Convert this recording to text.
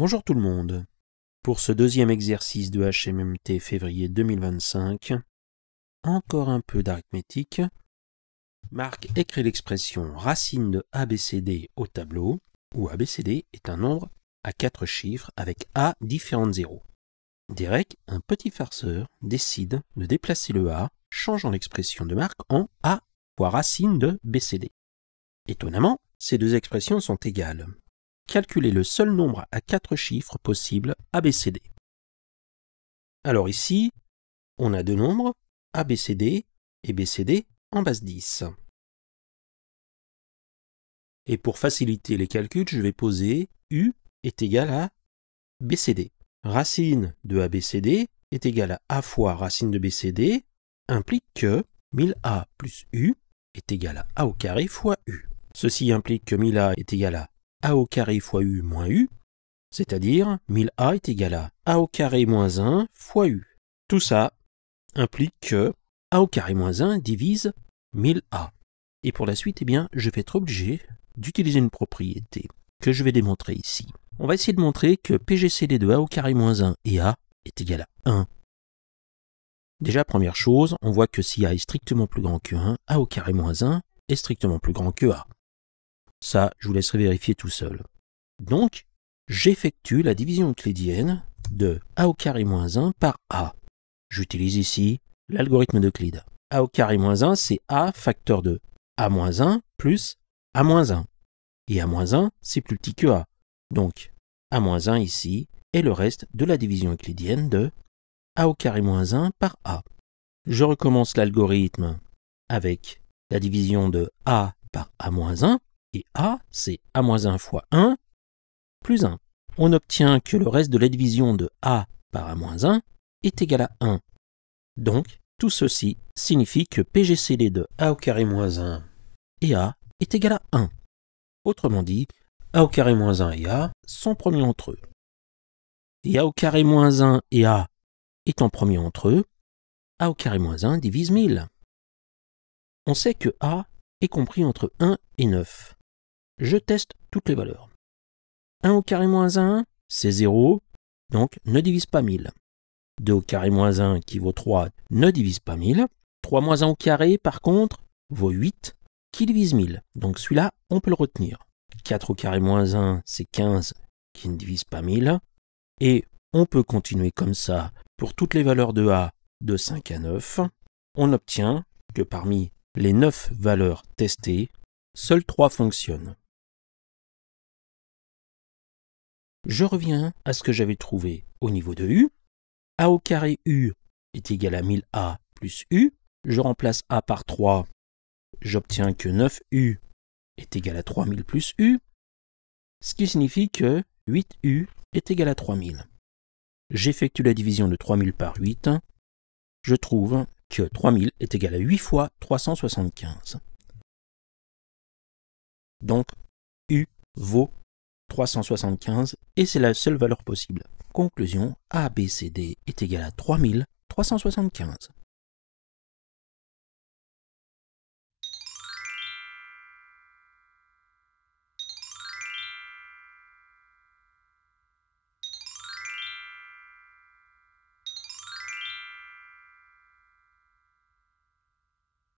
Bonjour tout le monde. Pour ce deuxième exercice de HMMT février 2025, encore un peu d'arithmétique. Marc écrit l'expression racine de ABCD au tableau, où ABCD est un nombre à 4 chiffres avec A différents zéros. Derek, un petit farceur, décide de déplacer le A, changeant l'expression de Marc en A fois racine de BCD. Étonnamment, ces deux expressions sont égales. Calculez le seul nombre à 4 chiffres possible ABCD. Alors ici, on a deux nombres, ABCD et BCD en base 10. Et pour faciliter les calculs, je vais poser U est égal à BCD. Racine de ABCD est égal à A fois racine de BCD, implique que 1000A plus U est égal à A au carré fois U. Ceci implique que 1000A est égal à A au carré fois U moins U, c'est-à-dire 1000A est égal à A au carré moins 1 fois U. Tout ça implique que A au carré moins 1 divise 1000A. Et pour la suite, je vais être obligé d'utiliser une propriété que je vais démontrer ici. On va essayer de montrer que PGCD de A au carré moins 1 et A est égal à 1. Déjà, première chose, on voit que si A est strictement plus grand que 1, A au carré moins 1 est strictement plus grand que A. Ça, je vous laisserai vérifier tout seul. Donc, j'effectue la division euclidienne de A au carré moins 1 par A. J'utilise ici l'algorithme d'Euclide. A au carré moins 1, c'est A facteur de A moins 1 plus A moins 1. Et A moins 1, c'est plus petit que A. Donc, A moins 1 ici est le reste de la division euclidienne de A au carré moins 1 par A. Je recommence l'algorithme avec la division de A par A moins 1. Et A, c'est A moins 1 fois 1 plus 1. On obtient que le reste de la division de A par A moins 1 est égal à 1. Donc, tout ceci signifie que PGCD de A au carré moins 1 et A est égal à 1. Autrement dit, A au carré moins 1 et A sont premiers entre eux. Et A au carré moins 1 et A étant premiers entre eux, A au carré moins 1 divise 1000. On sait que A est compris entre 1 et 9. Je teste toutes les valeurs. 1 au carré moins 1, c'est 0, donc ne divise pas 1000. 2 au carré moins 1 qui vaut 3 ne divise pas 1000. 3 moins 1 au carré, par contre, vaut 8 qui divise 1000. Donc celui-là, on peut le retenir. 4 au carré moins 1, c'est 15 qui ne divise pas 1000. Et on peut continuer comme ça pour toutes les valeurs de A de 5 à 9. On obtient que parmi les 9 valeurs testées, seules 3 fonctionnent. Je reviens à ce que j'avais trouvé au niveau de U. A au carré U est égal à 1000A plus U. Je remplace A par 3. J'obtiens que 9U est égal à 3000 plus U. Ce qui signifie que 8U est égal à 3000. J'effectue la division de 3000 par 8. Je trouve que 3000 est égal à 8 fois 375. Donc, U vaut 375 et c'est la seule valeur possible. Conclusion, ABCD est égal à 3375.